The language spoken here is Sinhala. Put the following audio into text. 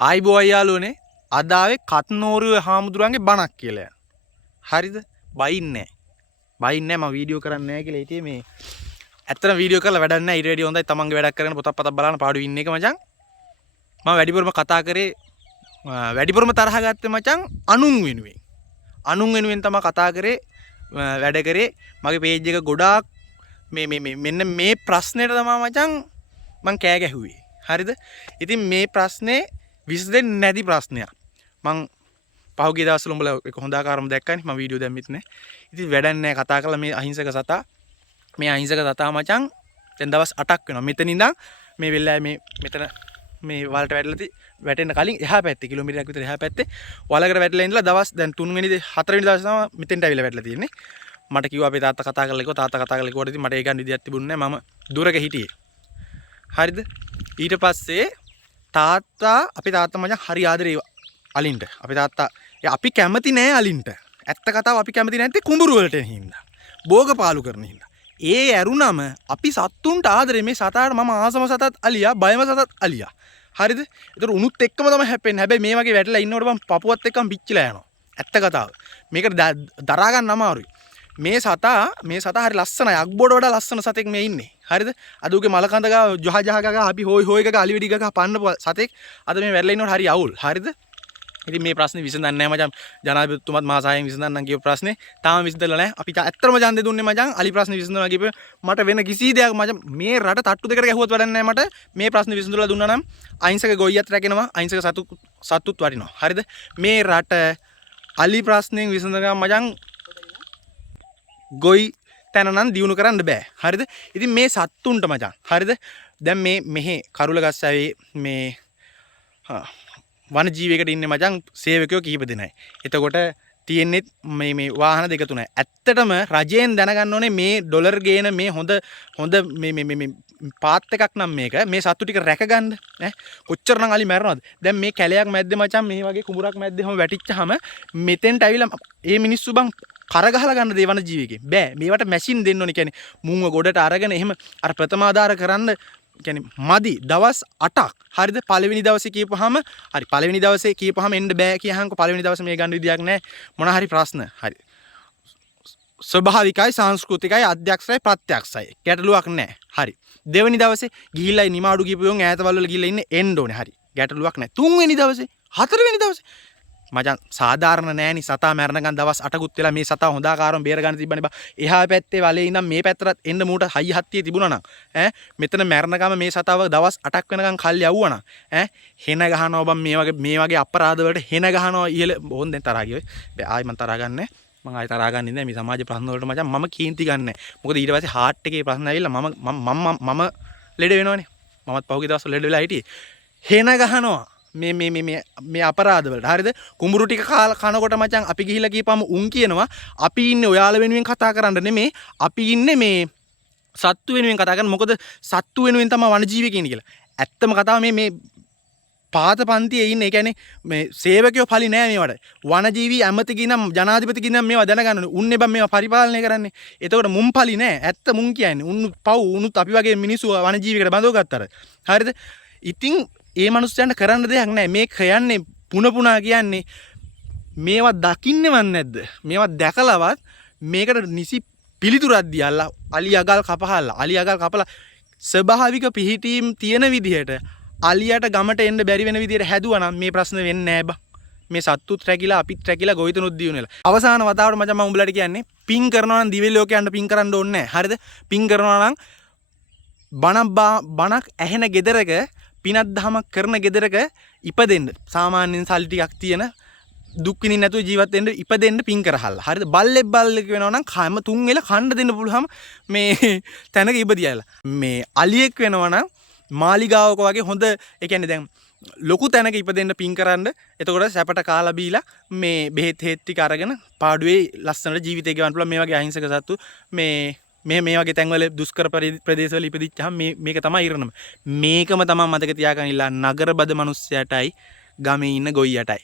ආයිබෝ අයියාලුවනේ අද ආවේ කත්නෝරුවේ හාමුදුරන්ගේ බණක් කියලා. හරිද? බයින්නේ මම වීඩියෝ කරන්නේ නැහැ කියලා හිතේ මේ. ඇත්තටම වීඩියෝ කරලා වැඩක් නැහැ. ඊට වැඩිය හොඳයි තමන්ගේ වැඩක් කරගෙන පොතක් පතක් බලන්න පාඩුවේ ඉන්න එක මචං. මම වැඩිපුරම කතා කරේ වැඩිපුරම තරහ ගත්තේ මචං අනුන් වෙනුවෙන්. අනුන් වෙනුවෙන් තමයි කතා කරේ වැඩ කරේ. මගේ පේජ් එක ගොඩාක් මෙන්න මේ ප්‍රශ්නෙට තමයි මචං මං කෑ ගැහුවේ. හරිද? ඉතින් මේ ප්‍රශ්නේ විසඳෙන්නේ නැති ප්‍රශ්නයක්. මං පහුගිය දවස්වල උඹලා එක හොඳ ආකාරම දැක්කනේ. මම වීඩියෝ දැම්මෙත් නැහැ. ඉතින් වැඩක් නැහැ කතා කරලා මේ අහිංසක සතා. මේ අහිංසක සතා මචං දැන් දවස් 8ක් වෙනවා. මෙතන ඉඳන් මේ වෙලාවේ මෙතන මේ වලට වැටෙන්න කලින් එහා පැත්තේ කිලෝමීටරයක් විතර එහා පැත්තේ වලකට වැටලා ඉඳලා දවස් දැන් 3 වෙනි 4 වෙනි දවසේ තමයි මෙතෙන්ට ඇවිල්ලා වැටලා තියෙන්නේ. මට කිව්වා අපේ තාත්තා කතා කරලා කිව්වා තාත්තා කතා කරලා කිව්වට ඉතින් මට ඒ ගන්න විදියක් තිබුණේ නැහැ. මම දුරක හිටියේ. හරිද? ඊට පස්සේ අපේ තාත්තා මචං හරි ආදරේ අලින්ට. අපේ තාත්තා අපි කැමති නෑ අලින්ට. ඇත්ත කතාව අපි කැමති නැත්තේ කුඹුරු වලට හින්දා. භෝග පාලු කරන හින්දා. ඒ ඇරුණම අපි සත්තුන්ට ආදරේ මේ සතාට මම ආසම සතත් අලියා බයම සතත් අලියා. හරිද? ඒතර උණුත් එක්කම තමයි හැපෙන්නේ. හැබැයි මේ වගේ වැටලා ඉන්නකොට මම පපුවත් එක්කම පිච්චිලා යනවා. ඇත්ත කතාව. මේකට දරා ගන්න අමාරුයි. මේ සතා හරි ලස්සනයි. අග්බෝඩ වඩා ලස්සන සතෙක් මේ ඉන්නේ. හරිද? අද උගේ මලකඳ ගා ජහ ගා අපි හොයි ගා අලි වෙඩි ගා පන්න සතෙක් අද මේ වැටලා ඉන්නකොට හරි අවුල්. හරිද? ඉතින් මේ ප්‍රශ්නේ විසඳන්නේ නැහැ මචං. ජනාධිපතිතුමත් මා සායෙන් විසඳන්නම් කියපු ප්‍රශ්නේ තාම විසඳලා නැහැ. අපි ඇත්තටම ඡන්දේ දුන්නේ මචං. අලි ප්‍රශ්නේ විසඳනවා කියපේ මට වෙන කිසි දෙයක් මචං මේ රට තට්ටු දෙකට ගැහුවත් වැඩක් නැහැ මට. මේ ප්‍රශ්නේ විසඳලා දුන්නා නම් අහිංසක ගොයියත් රැකෙනවා. අහිංසක සතුත් වටිනවා. හරිද? මේ රට අලි ප්‍රශ්නෙන් විසඳගන්න මචං ගොයි තැන නම් දියුණු කරන්න බෑ. හරිද? ඉතින් මේ සත්තුන්ට මචං. හරිද? දැන් මෙහි කරුලගස්සාවේ මේ වන ජීවියකට ඉන්නේ මචං සේවකයෝ කිහිප දෙනයි. එතකොට තියෙන්නේ මේ වාහන දෙක තුනයි. ඇත්තටම රජයෙන් දැනගන්න ඕනේ මේ ඩොලර් ගේන මේ හොඳ මේ පාත් එකක් නම් මේක මේ සත්තු ටික රැකගන්න ඈ කොච්චරනම් අලි මැරනවද? දැන් මේ කැලයක් මැද්දේ මචං මේ වගේ කුඹුරක් මැද්දේම වැටිච්චාම මෙතෙන්ට ඇවිල්ලා ඒ මිනිස්සු බං කරගහලා ගන්න දේවන ජීවිකේ බෑ. මේවට මැෂින් දෙන්න ඕනේ. කියන්නේ මුංව ගොඩට අරගෙන එහෙම අර ප්‍රථම ආධාර කරන්න කියන්නේ මදි දවස් 8ක්. හරිද? පළවෙනි දවසේ කියපුවාම හරි පළවෙනි දවසේ කියපුවාම එන්න බෑ කියහන්කො පළවෙනි දවසේ මේ ගන්න විදියක් නැහැ. මොන හරි ප්‍රශ්න. හරි. ස්වභාවිකයි සංස්කෘතිකයි අධ්‍යක්ෂයි ප්‍රත්‍යක්ෂයි. ගැටලුවක් නැහැ. හරි. දෙවෙනි දවසේ ගිහිල්ලා නිමාඩු කියපුවොන් ඈතවල වල ගිහිල්ලා ඉන්නේ එන්න ඕනේ. හරි. ගැටලුවක් නැහැ. තුන්වෙනි දවසේ හතරවෙනි දවසේ මචං සාධාරණ නෑනි සතා මැරණකන් දවස් 8කුත් වෙලා මේ සතා හොඳ ආකාරව බේර ගන්න තිබ්බනේ බා. එහා පැත්තේ වලේ ඉඳන් මේ පැත්තට එන්න මූට හයි හත්තිය තිබුණා නම් ඈ මෙතන මැරණකම මේ සතාව දවස් 8ක් වෙනකන් කල් යවුවා නම් ඈ හෙන ගහනවා බම් මේ වගේ අපරාධ වලට හෙන ගහනවා ඉහළ ඕන් දැන් තරහා ගියේ. ආයි මං තරහා ගන්නෑ. මං ආයි තරහා ගන්නේ නැහැ මේ සමාජ ප්‍රශ්න වලට මචං මම කීන්ති ගන්නෑ. මොකද ඊට පස්සේ හાર્ට් එකේ ප්‍රශ්න ඇවිල්ලා මම ලෙඩ වෙනවනේ. මමත් පහුගිය දවස්වල ලෙඩ වෙලා හිටියේ. හෙන ගහනවා මේ අපරාධ වලට. හරිද? කුඹුරු ටික කනකොට මචං අපි ගිහිල්ලා කියපම උන් කියනවා අපි ඉන්නේ ඔයාලා වෙනුවෙන් කතා කරන්න නෙමේ. අපි ඉන්නේ මේ සත්තු වෙනුවෙන් කතා කරන්න. මොකද සත්තු වෙනුවෙන් තමයි වනජීවිකයෝ ඉන්නේ කියලා. ඇත්තම කතාව මේ පාත පන්තියේ ඉන්නේ. ඒ කියන්නේ මේ සේවකයෝ පලි නෑ මේවට. වනජීවි ඇමති කිනම් ජනාධිපති කිනම් මේවා දැනගන්න ඕනේ. උන්නේ බම් මේවා පරිපාලනය කරන්නේ. එතකොට මුන් පලි නෑ. ඇත්ත මුන් කියන්නේ. උන්නුත් පව් උන්නුත් අපි වගේ මිනිස්සු වනජීවිකට බඳව ගත්තාර. හරිද? ඉතින් ඒ මනුස්සයන්ට කරන්න දෙයක් නැහැ. මේ කියන්නේ පුනා කියන්නේ මේවා දකින්නවත් නැද්ද? මේවා දැකලවත් මේකට නිසි පිළිතුරක් දියලා අලි අගල් කපලා ස්වභාවික පිහිටීම් තියෙන විදිහට අලියට ගමට එන්න බැරි වෙන විදිහට හැදුවා නම් මේ ප්‍රශ්න වෙන්නේ නැහැ බං. මේ සත්තුත් රැකිලා අපිත් රැකිලා ගොවිතැනුත් දියුනෙලා. අවසාන වතාවට මචං මම උඹලට කියන්නේ පින් කරනවා නම් දිව්‍ය ලෝකයන්ට පින් කරන්න ඕනේ නැහැ. හරිද? පින් කරනවා නම් බණක් ඇහෙන ගෙදරක පිනක් දහමක් කරන ගෙදරක ඉපදෙන්න සාමාන්‍යයෙන් සල්ලි ටිකක් තියෙන දුක් විඳින්න නැතුව ජීවත් වෙන්න ඉපදෙන්න පින් කරහල්ලා. හරිද? බල්ලෙක් වෙනවා නම් කම තුන් වෙල කන්න දෙන්න පුළුවම මේ තැනක ඉපදියාලා. මේ අලියෙක් වෙනවා නම් මාලිගාවක වගේ හොඳ ඒ කියන්නේ දැන් ලොකු තැනක ඉපදෙන්න පින් කරන්න. එතකොට සැපට කාලා බීලා මේ බෙහෙත් හේත් ටික අරගෙන පාඩුවේ ලස්සනට ජීවිතය ගෙවන්න පුළුවන්. මේ වගේ අහිංසක සත්තු මේ වගේ තැන්වල දුෂ්කර ප්‍රදේශවල ඉපදිච්චාම මේක තමයි ඉරණම. මේකම තමයි මතක තියාගන්න ඉල්ලා නගර බද මිනිස්සයටයි ගමේ ඉන්න ගොයියටයි.